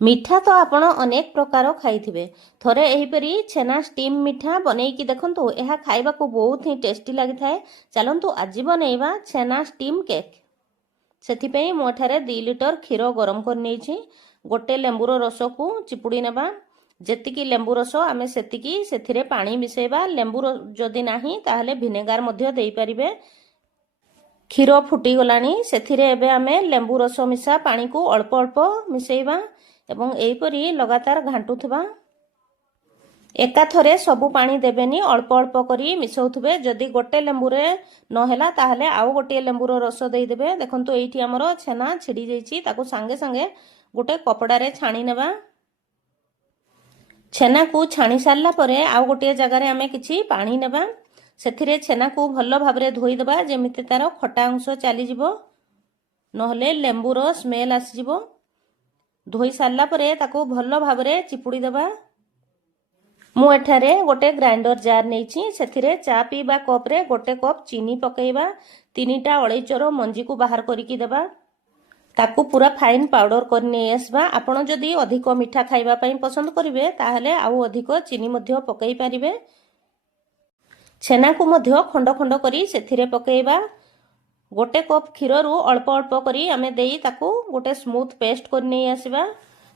मिठा तो आपण अनेक प्रकार खाइथिबे थरे एहीपरी छेना स्टीम मिठा बनैकी देखंतु एहा खाइबाकू बहुत ही टेस्टी लागि थाए। चलंतु आज बनैबा छेना स्टीम केक। सेथिपई मो ठारे 2 लिटर क्षीर गरम कर नेछि। गोटे लेंबुर रस को चिपुड़ी नेबा। जेतिकी लेंबु रस आमे सेतिकी सेथिरे पानी मिसेबा। लेंबु जदि नाही ताहले विनेगार मध्य देई परिबे। क्षीर फुटी गलानी सेथिरे एबे आमे लेंबु रस मिसा पानी को अल्प अल्प मिसेबा एवं एहीपरी लगातार घांटुथबा। एका थरे सबु पानी देबेनी अल्प अल्प करी मिसौथबे। जदि गोटे लेंबुरे नहेला ताहले आउ गोटे लेंबुर रस देई देबे। देखंतु एठी हमरो छेना छिड़ी जाईची ताको संगे संगे गोटे कपड़ा रे छाणी नेबा। छेना को छाणी सारला परे आउ गोटे जगह रे आमे किछि पानी नेबा। सेथिरे छेना को भल्लो भाबरे धोई देबा जेमिते तारो खटा अंश चली जिवो नहले लेंबुर स्मेल आसी जिवो। धोई सारला परे ताको भल्लो भाबरे चिपुड़ी देबा। मु एठारे गोटे ग्राइंडर जार नेछि। सेथिरे चा पीबा कप रे गोटे कप चीनी पकेइबा। 3टा अळैचर मंजी को बाहर करिकी देबा। ताकू पूरा फाइन पाउडर कर नै आसबा। आपण जदि अधिक मिठा खाइबा पई पसंद करिवे ताहले आउ अधिक चीनी मध्य पकेइ पारिबे। छेना को मध्य खंड खंड करी सेथिरे पकेइबा। गोटे कप क्षीर रु अल्प अल्प करी आमे देई ताकू गोटे स्मूथ पेस्ट कर नै आसीबा।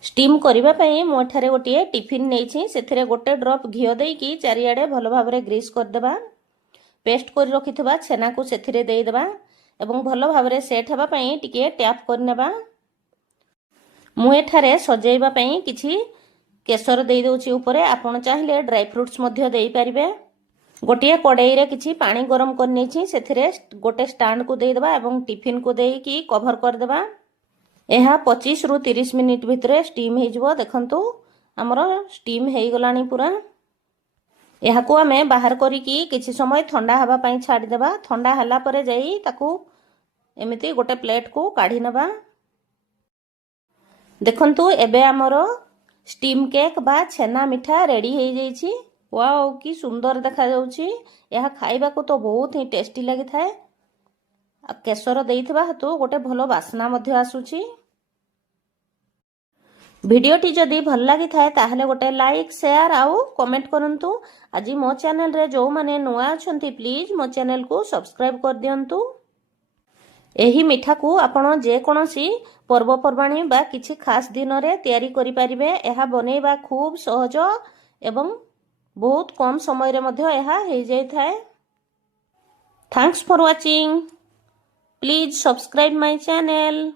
स्टीम करिबा पई मो एठारे गोटे टिफिन नेछि। सेथिरे गोटे ड्रॉप घियो देई की चारियाडे भलो भाबरे ग्रीस कर देबा। पेस्ट कर रखिथबा छेना को सेथिरे देई देबा एवं भलो भाबरे सेट हेबा पई टिके टैप कर नेबा। मु एठारे सजेइबा पई किछि केसर देई दोछि ऊपरे। आपण चाहिले ड्राई फ्रूट्स मध्य देई परिबे। गोटे कड़ाई रे किछि पानी गरम कर नेछि। सेथिरे गोटे स्टैंड को देई देबा एवं टिफिन को देई की कवर कर देबा। एहा 25 रु 30 मिनिट भितरे स्टीम हे जिवो। देखंतु हमरो स्टीम हेई गलानी पूरा। एहा को हमें बाहर करी की किछि समय ठंडा हवा पई छाडी देबा। ठंडा हला परे जाई ताकू एमिति गोटे प्लेट को काढी नेबा। देखंतु एबे हमरो स्टीम केक बा छेना मिठा रेडी हे जाईछि। वाओ की सुंदर देखा जाउछि। यह खाइबा को तो बहुत ही टेस्टी लागि थाए। केसर देइथिबा हेतु गोटे भलो बासना मध्य आसुछि। भिडियोटी जदि भल लागि थाए ताहले गोटे लाइक शेयर आउ कमेंट करंतु। आज मो चैनल रे जो माने नुआ अछंती प्लीज मो चैनल को सब्सक्राइब कर दियंतु। एही मिठा को आपण जे कोनोसी पर्वपर्वाणी बा किछि खास दिन रे तयारी करि परिबे। एहा बनेइबा खूब सहज एवं बहुत कम समय रे मध्य एहा हे जाय थाए। Thanks for watching. Please subscribe my channel.